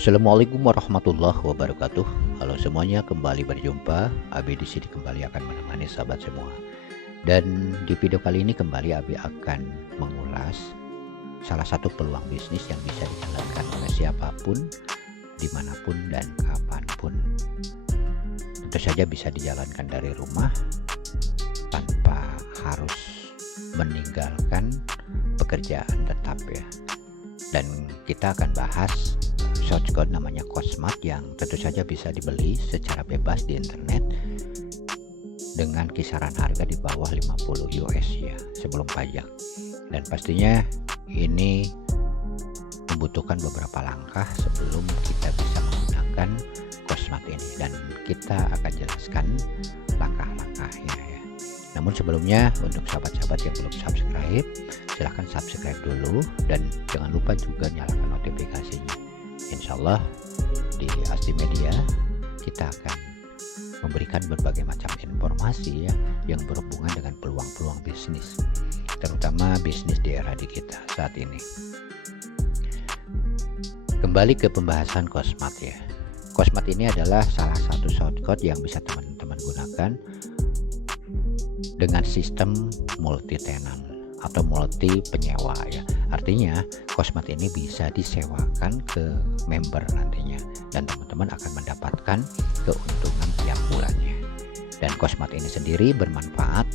Assalamualaikum warahmatullahi wabarakatuh. Halo semuanya, kembali berjumpa. Abi di sini kembali akan menemani sahabat semua. Dan di video kali ini kembali Abi akan mengulas salah satu peluang bisnis yang bisa dijalankan oleh siapapun, dimanapun dan kapanpun. Tentu saja bisa dijalankan dari rumah tanpa harus meninggalkan pekerjaan tetap ya. Dan kita akan bahas shortcut namanya Cosmart yang tentu saja bisa dibeli secara bebas di internet dengan kisaran harga di bawah 50 US ya sebelum pajak. Dan pastinya ini membutuhkan beberapa langkah sebelum kita bisa menggunakan Cosmart ini, dan kita akan jelaskan langkah-langkahnya ya. Namun sebelumnya, untuk sahabat-sahabat yang belum subscribe, silahkan subscribe dulu dan jangan lupa juga nyalakan notifikasinya. Insya Allah di Asti Media kita akan memberikan berbagai macam informasi ya yang berhubungan dengan peluang-peluang bisnis, terutama bisnis di era digital saat ini. Kembali ke pembahasan Cosmart ya. Cosmart ini adalah salah satu shortcut yang bisa teman-teman gunakan dengan sistem multi tenant atau multi penyewa ya. Artinya Cosmart ini bisa disewakan ke member nantinya, dan teman-teman akan mendapatkan keuntungan tiap bulannya. Dan Cosmart ini sendiri bermanfaat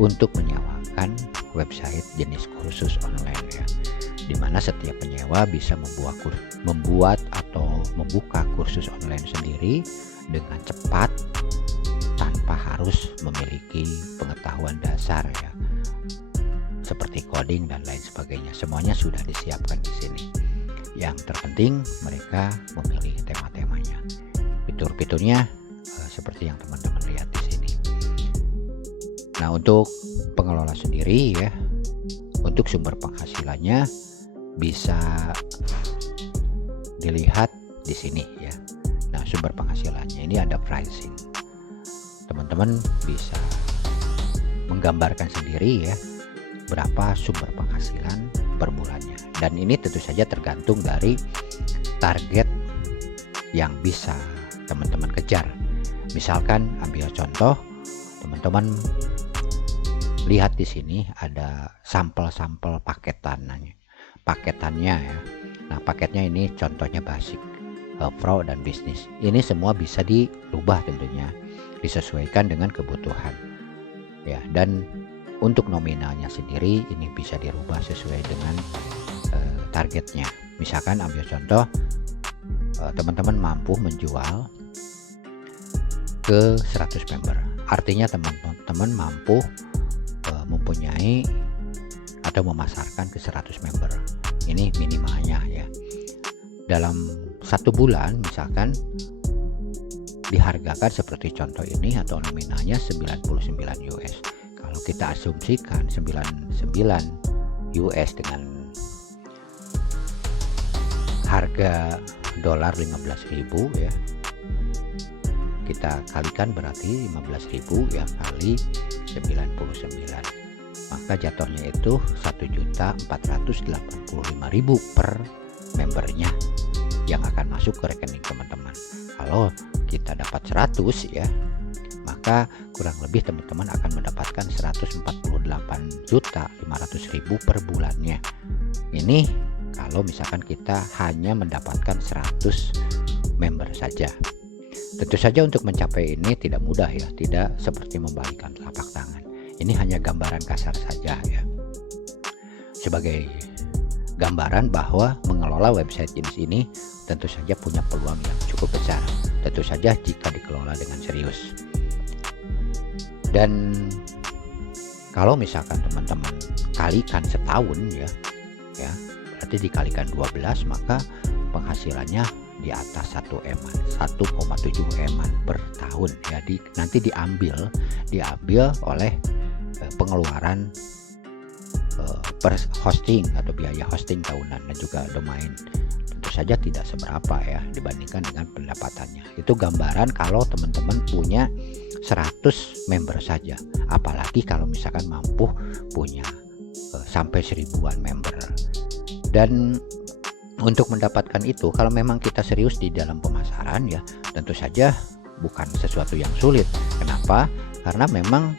untuk menyewakan website jenis kursus online ya, dimana setiap penyewa bisa membuat atau membuka kursus online sendiri dengan cepat tanpa harus memiliki pengetahuan dasar ya, seperti coding dan lain sebagainya. Semuanya sudah disiapkan di sini. Yang terpenting mereka memilih tema-temanya. Fitur-fiturnya seperti yang teman-teman lihat di sini. Nah, untuk pengelola sendiri ya, untuk sumber penghasilannya bisa dilihat di sini ya. Nah, sumber penghasilannya ini ada pricing. Teman-teman bisa menggambarkan sendiri ya berapa sumber penghasilan per bulannya, dan ini tentu saja tergantung dari target yang bisa teman-teman kejar. Misalkan ambil contoh, teman-teman lihat di sini ada sampel-sampel paketannya ya. Nah, paketnya ini contohnya basic, pro dan bisnis. Ini semua bisa dirubah tentunya, disesuaikan dengan kebutuhan ya. Dan untuk nominalnya sendiri ini bisa dirubah sesuai dengan targetnya. Misalkan ambil contoh, teman-teman mampu menjual ke 100 member, artinya teman-teman mampu mempunyai atau memasarkan ke 100 member. Ini minimalnya ya. Dalam satu bulan misalkan dihargakan seperti contoh ini atau nominalnya 99 US. Kalau kita asumsikan 99 US dengan harga dolar 15.000 ya, kita kalikan berarti 15.000 ya kali 99, maka jatuhnya itu 1.485.000 per membernya yang akan masuk ke rekening teman-teman. Kalau kita dapat 100 ya, maka kurang lebih teman-teman akan mendapatkan 148.500.000 per bulannya. Ini kalau misalkan kita hanya mendapatkan 100 member saja. Tentu saja untuk mencapai ini tidak mudah ya, tidak seperti membalikkan telapak tangan. Ini hanya gambaran kasar saja ya, sebagai gambaran bahwa mengelola website jenis ini tentu saja punya peluang yang cukup besar, tentu saja jika dikelola dengan serius. Dan kalau misalkan teman-teman kalikan setahun ya, berarti dikalikan 12, maka penghasilannya di atas 1,7 eman per tahun ya. Nanti diambil oleh pengeluaran per hosting atau biaya hosting tahunan dan juga domain. Tentu saja tidak seberapa ya dibandingkan dengan pendapatannya. Itu gambaran kalau teman-teman punya 100 member saja, apalagi kalau misalkan mampu punya sampai 1000-an member. Dan untuk mendapatkan itu, kalau memang kita serius di dalam pemasaran ya, tentu saja bukan sesuatu yang sulit. Kenapa? Karena memang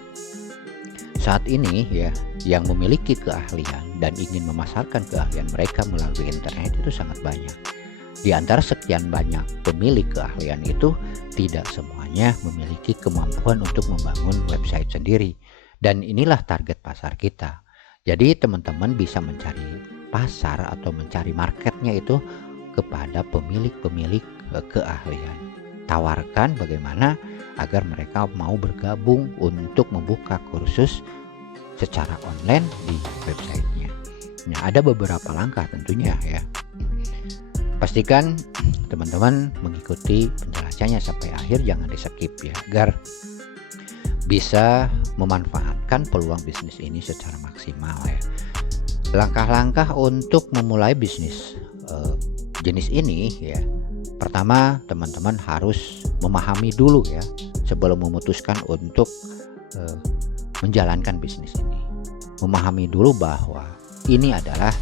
saat ini ya, yang memiliki keahlian dan ingin memasarkan keahlian mereka melalui internet itu sangat banyak. Di antara sekian banyak pemilik keahlian itu, tidak semuanya memiliki kemampuan untuk membangun website sendiri. Dan inilah target pasar kita. Jadi teman-teman bisa mencari pasar atau mencari marketnya itu kepada pemilik-pemilik keahlian. Tawarkan bagaimana agar mereka mau bergabung untuk membuka kursus secara online di websitenya. Nah, ada beberapa langkah tentunya ya. Pastikan teman-teman mengikuti penjelasannya sampai akhir, jangan di skip ya, agar bisa memanfaatkan peluang bisnis ini secara maksimal ya. Langkah-langkah untuk memulai bisnis jenis ini ya. Pertama, teman-teman harus memahami dulu ya sebelum memutuskan untuk menjalankan bisnis ini. Memahami dulu bahwa ini adalah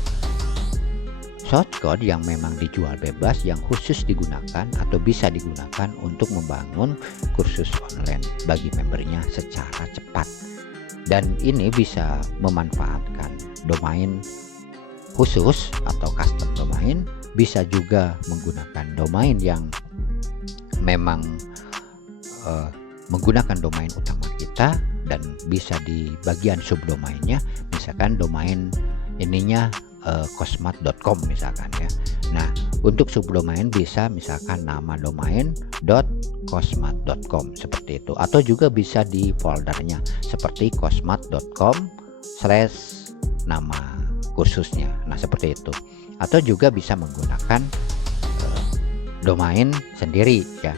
shortcode yang memang dijual bebas, yang khusus digunakan atau bisa digunakan untuk membangun kursus online bagi membernya secara cepat. Dan ini bisa memanfaatkan domain khusus atau custom domain, bisa juga menggunakan domain yang memang menggunakan domain utama kita, dan bisa di bagian subdomainnya, misalkan domain ininya cosmat.com misalkan ya. Nah, untuk subdomain bisa misalkan nama domain .cosmat.com seperti itu, atau juga bisa di foldernya seperti cosmat.com/nama kursusnya. Nah, seperti itu. Atau juga bisa menggunakan domain sendiri ya.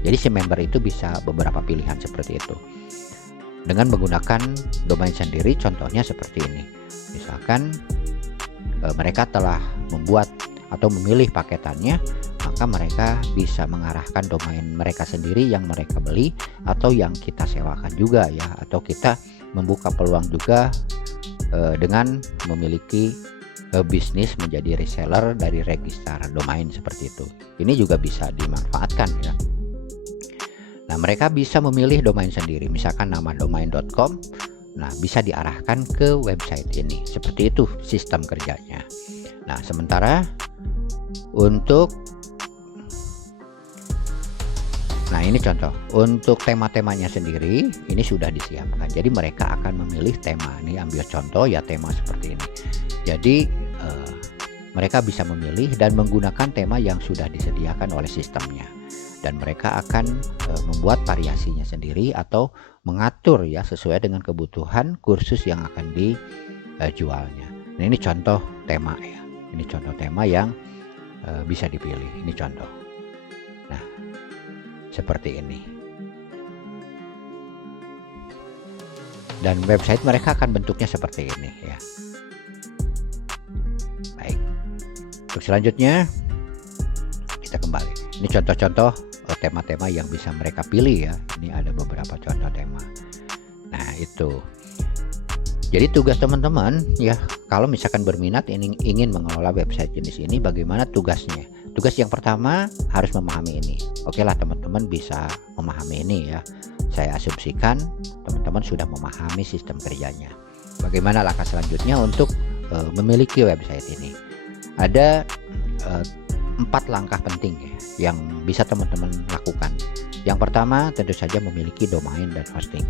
Jadi si member itu bisa beberapa pilihan seperti itu. Dengan menggunakan domain sendiri, contohnya seperti ini. Misalkan mereka telah membuat atau memilih paketannya, maka mereka bisa mengarahkan domain mereka sendiri yang mereka beli atau yang kita sewakan juga ya, atau kita membuka peluang juga dengan memiliki bisnis menjadi reseller dari registrar domain seperti itu. Ini juga bisa dimanfaatkan ya. Nah, mereka bisa memilih domain sendiri, misalkan nama domain.com. Nah, bisa diarahkan ke website ini. Seperti itu sistem kerjanya. Nah, sementara untuk ini contoh untuk tema-temanya sendiri, ini sudah disiapkan. Jadi mereka akan memilih tema. Ini ambil contoh ya, tema seperti ini. Jadi mereka bisa memilih dan menggunakan tema yang sudah disediakan oleh sistemnya. Dan mereka akan membuat variasinya sendiri atau mengatur ya sesuai dengan kebutuhan kursus yang akan dijualnya. Nah, ini contoh tema ya. Ini contoh tema yang bisa dipilih. Ini contoh. Nah, seperti ini. Dan website mereka akan bentuknya seperti ini ya. Baik. Untuk selanjutnya kita kembali. Ini contoh-contoh tema-tema yang bisa mereka pilih ya. Ini ada beberapa contoh tema. Nah, itu. Jadi tugas teman-teman ya, kalau misalkan berminat ingin mengelola website jenis ini, bagaimana tugasnya? Tugas yang pertama harus memahami ini. Oke lah, teman-teman bisa memahami ini ya. Saya asumsikan teman-teman sudah memahami sistem kerjanya. Bagaimana langkah selanjutnya untuk memiliki website ini? Ada 4 langkah penting ya yang bisa teman-teman lakukan. Yang pertama tentu saja memiliki domain dan hosting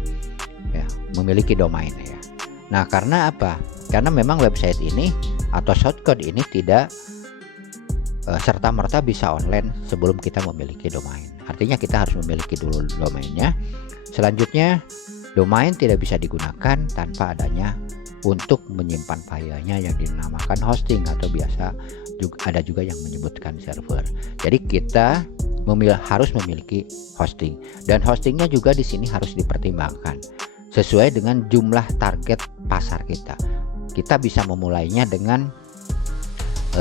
ya, memiliki domain ya. Nah, karena apa? Karena memang website ini atau shortcode ini tidak serta-merta bisa online sebelum kita memiliki domain. Artinya kita harus memiliki dulu domainnya. Selanjutnya, domain tidak bisa digunakan tanpa adanya untuk menyimpan filenya yang dinamakan hosting, atau biasa ada juga yang menyebutkan server. Jadi kita harus memiliki hosting, dan hostingnya juga di sini harus dipertimbangkan sesuai dengan jumlah target pasar kita. Kita bisa memulainya dengan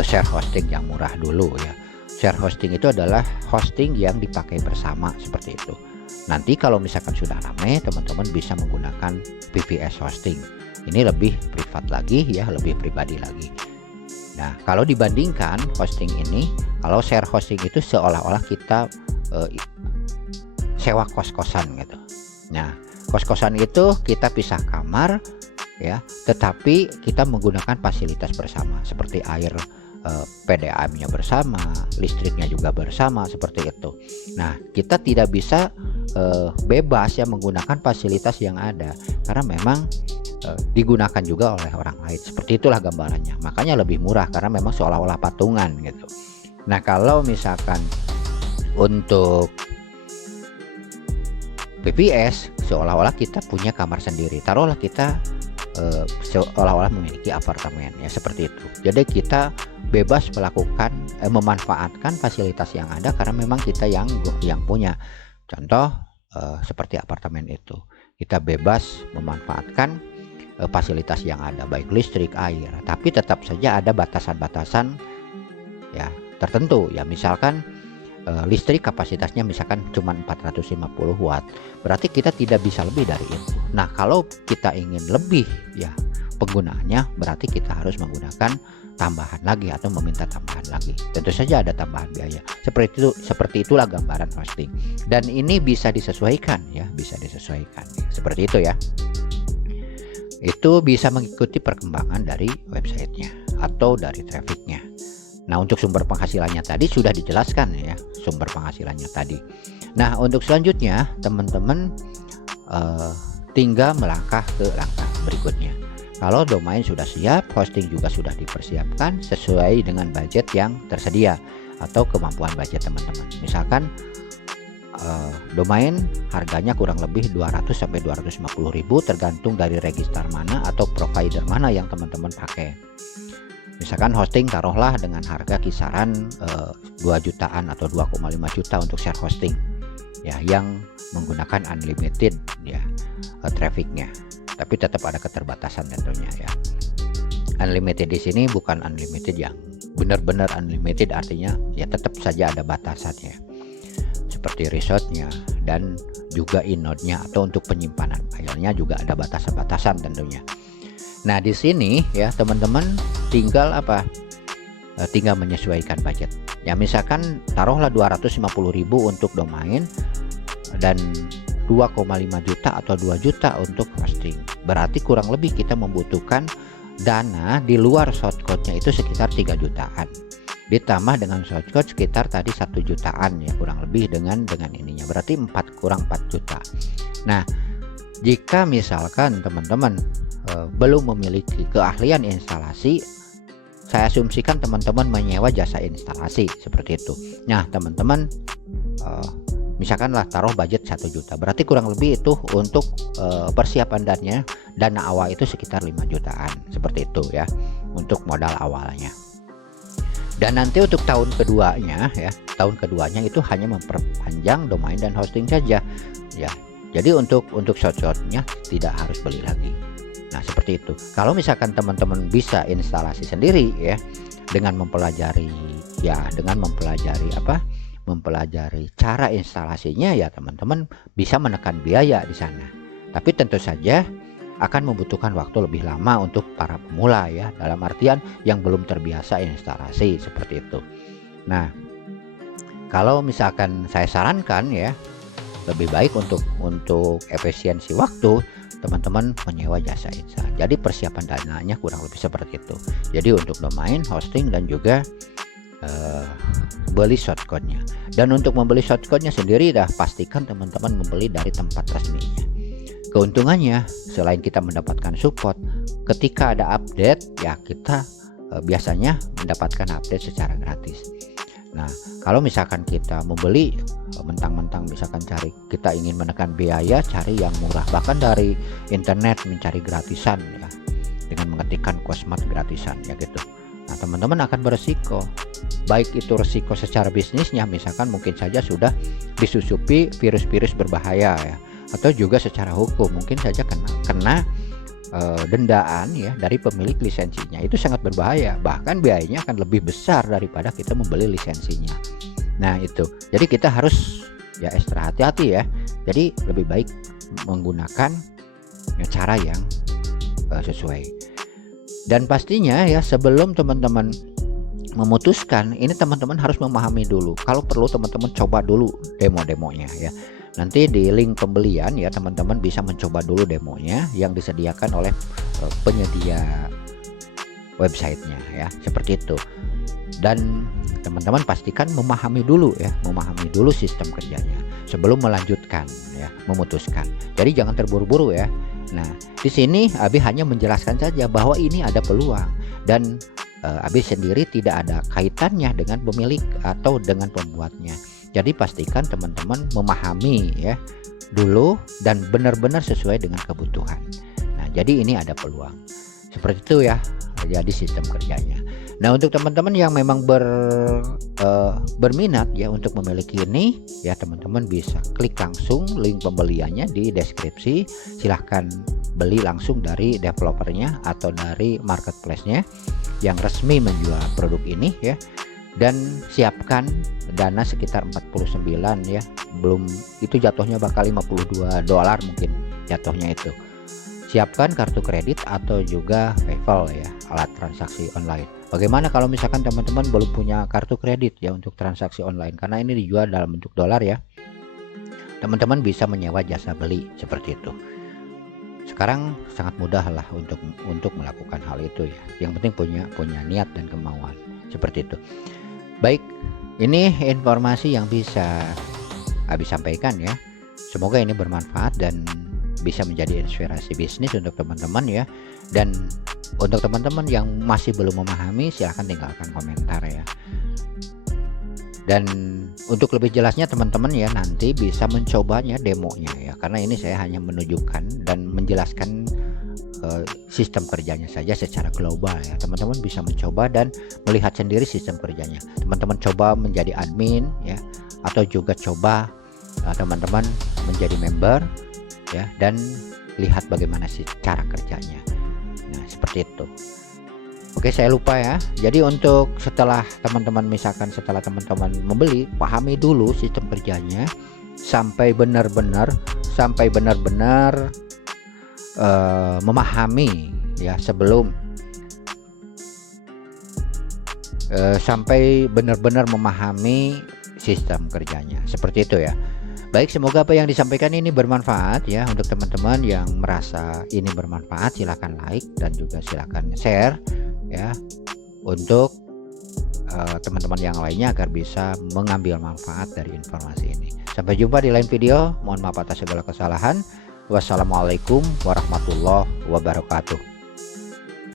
share hosting yang murah dulu ya. Share hosting itu adalah hosting yang dipakai bersama seperti itu. Nanti kalau misalkan sudah ramai, teman-teman bisa menggunakan PVS hosting. Ini lebih privat lagi ya, lebih pribadi lagi. Nah, kalau dibandingkan hosting ini, kalau share hosting itu seolah-olah kita sewa kos-kosan gitu. Nah, kos-kosan itu kita pisah kamar ya, tetapi kita menggunakan fasilitas bersama seperti air, PDAM-nya bersama, listriknya juga bersama, seperti itu. Nah, kita tidak bisa bebas ya menggunakan fasilitas yang ada karena memang digunakan juga oleh orang lain. Seperti itulah gambarannya. Makanya lebih murah karena memang seolah-olah patungan gitu. Nah, kalau misalkan untuk PPS seolah-olah kita punya kamar sendiri. Taruhlah kita seolah-olah memiliki apartemen ya, seperti itu. Jadi kita bebas melakukan memanfaatkan fasilitas yang ada karena memang kita yang punya. Contoh seperti apartemen itu. Kita bebas memanfaatkan fasilitas yang ada baik listrik, air, tapi tetap saja ada batasan-batasan ya tertentu ya. Misalkan listrik kapasitasnya misalkan cuma 450 watt, berarti kita tidak bisa lebih dari itu. Nah, kalau kita ingin lebih ya penggunaannya, berarti kita harus menggunakan tambahan lagi atau meminta tambahan lagi. Tentu saja ada tambahan biaya. Seperti itulah gambaran hosting. Dan ini bisa disesuaikan ya, bisa disesuaikan. Seperti itu ya. Itu bisa mengikuti perkembangan dari websitenya atau dari trafficnya. Nah, untuk sumber penghasilannya tadi sudah dijelaskan ya, sumber penghasilannya tadi. Nah, untuk selanjutnya teman-teman tinggal melangkah ke langkah berikutnya. Kalau domain sudah siap, hosting juga sudah dipersiapkan sesuai dengan budget yang tersedia atau kemampuan budget teman-teman. Misalkan domain harganya kurang lebih 200 sampai 250 ribu tergantung dari register mana atau provider mana yang teman-teman pakai. Misalkan hosting taruhlah dengan harga kisaran 2 jutaan atau 2,5 juta untuk share hosting ya, yang menggunakan unlimited ya trafficnya, tapi tetap ada keterbatasan tentunya ya. Unlimited di sini bukan unlimited yang benar-benar unlimited, artinya ya tetap saja ada batasannya seperti resortnya dan juga inode-nya atau untuk penyimpanan filenya juga ada batasan-batasan tentunya. Nah, di sini ya teman-teman tinggal tinggal menyesuaikan budget. Ya misalkan taruhlah 250 ribu untuk domain dan 2,5 juta atau 2 juta untuk hosting. Berarti kurang lebih kita membutuhkan dana di luar shortcode-nya itu sekitar 3 jutaan. Ditambah dengan shortcode sekitar tadi 1 jutaan ya, kurang lebih dengan ininya. Berarti 4 juta. Nah, jika misalkan teman-teman belum memiliki keahlian instalasi, saya asumsikan teman-teman menyewa jasa instalasi seperti itu. Nah, teman-teman misalkanlah taruh budget 1 juta, berarti kurang lebih itu untuk persiapan dana awal itu sekitar 5 jutaan seperti itu ya, untuk modal awalnya. Dan nanti untuk tahun keduanya ya, tahun keduanya itu hanya memperpanjang domain dan hosting saja ya. Jadi untuk short-shortnya tidak harus beli lagi. Nah, seperti itu. Kalau misalkan teman-teman bisa instalasi sendiri ya, dengan mempelajari cara instalasinya ya, teman-teman bisa menekan biaya di sana. Tapi tentu saja akan membutuhkan waktu lebih lama untuk para pemula ya, dalam artian yang belum terbiasa instalasi seperti itu. Nah, kalau misalkan saya sarankan ya, lebih baik untuk efisiensi waktu teman-teman menyewa jasa install. Jadi persiapan dananya kurang lebih seperti itu. Jadi untuk domain, hosting, dan juga beli shortcode-nya. Dan untuk membeli shortcode-nya sendiri dah pastikan teman-teman membeli dari tempat resminya. Keuntungannya selain kita mendapatkan support, ketika ada update ya kita biasanya mendapatkan update secara gratis. Nah, kalau misalkan kita membeli mentang-mentang misalkan kita ingin menekan biaya, cari yang murah, bahkan dari internet mencari gratisan ya, dengan mengetikkan Cosmart gratisan ya gitu. Nah, teman-teman akan beresiko, baik itu resiko secara bisnisnya, misalkan mungkin saja sudah disusupi virus-virus berbahaya ya, atau juga secara hukum mungkin saja kena dendaan ya dari pemilik lisensinya. Itu sangat berbahaya, bahkan biayanya akan lebih besar daripada kita membeli lisensinya. Nah, itu jadi kita harus ya ekstra hati-hati ya. Jadi lebih baik menggunakan cara yang sesuai. Dan pastinya ya, sebelum teman-teman memutuskan, ini teman-teman harus memahami dulu. Kalau perlu teman-teman coba dulu demo-demonya ya. Nanti di link pembelian ya, teman-teman bisa mencoba dulu demonya yang disediakan oleh penyedia websitenya ya, seperti itu. Dan teman-teman pastikan memahami dulu ya, memahami dulu sistem kerjanya sebelum melanjutkan ya, memutuskan. Jadi jangan terburu-buru ya. Nah, di sini Abi hanya menjelaskan saja bahwa ini ada peluang, dan Abi sendiri tidak ada kaitannya dengan pemilik atau dengan pembuatnya. Jadi pastikan teman-teman memahami ya dulu dan benar-benar sesuai dengan kebutuhan. Nah, jadi ini ada peluang. Seperti itu ya. Jadi sistem kerjanya. Nah, untuk teman-teman yang memang berminat ya untuk memiliki ini ya, teman-teman bisa klik langsung link pembeliannya di deskripsi. Silahkan beli langsung dari developernya atau dari marketplace-nya yang resmi menjual produk ini ya. Dan siapkan dana sekitar 49 ya, belum itu jatuhnya bakal $52 mungkin jatuhnya itu. Siapkan kartu kredit atau juga PayPal ya, alat transaksi online. Bagaimana kalau misalkan teman-teman belum punya kartu kredit ya untuk transaksi online, karena ini dijual dalam bentuk dolar ya. Teman-teman bisa menyewa jasa beli seperti itu. Sekarang sangat mudah lah untuk melakukan hal itu ya. Yang penting punya niat dan kemauan seperti itu. Baik, ini informasi yang bisa Abi sampaikan ya. Semoga ini bermanfaat dan bisa menjadi inspirasi bisnis untuk teman-teman ya. Dan untuk teman-teman yang masih belum memahami, silahkan tinggalkan komentar ya. Dan untuk lebih jelasnya teman-teman ya, nanti bisa mencobanya demonya ya, karena ini saya hanya menunjukkan dan menjelaskan sistem kerjanya saja secara global ya. Teman-teman bisa mencoba dan melihat sendiri sistem kerjanya. Teman-teman coba menjadi admin ya, atau juga coba teman-teman menjadi member ya, dan lihat bagaimana sih cara kerjanya. Nah, seperti itu. Oke, saya lupa ya. Jadi untuk setelah teman-teman membeli, pahami dulu sistem kerjanya sampai benar-benar memahami ya, sebelum sampai benar-benar memahami sistem kerjanya. Seperti itu ya. Baik, semoga apa yang disampaikan ini bermanfaat ya untuk teman-teman. Yang merasa ini bermanfaat, silahkan like dan juga silahkan share ya untuk teman-teman yang lainnya agar bisa mengambil manfaat dari informasi ini. Sampai jumpa di lain video. Mohon maaf atas segala kesalahan. Wassalamualaikum warahmatullahi wabarakatuh.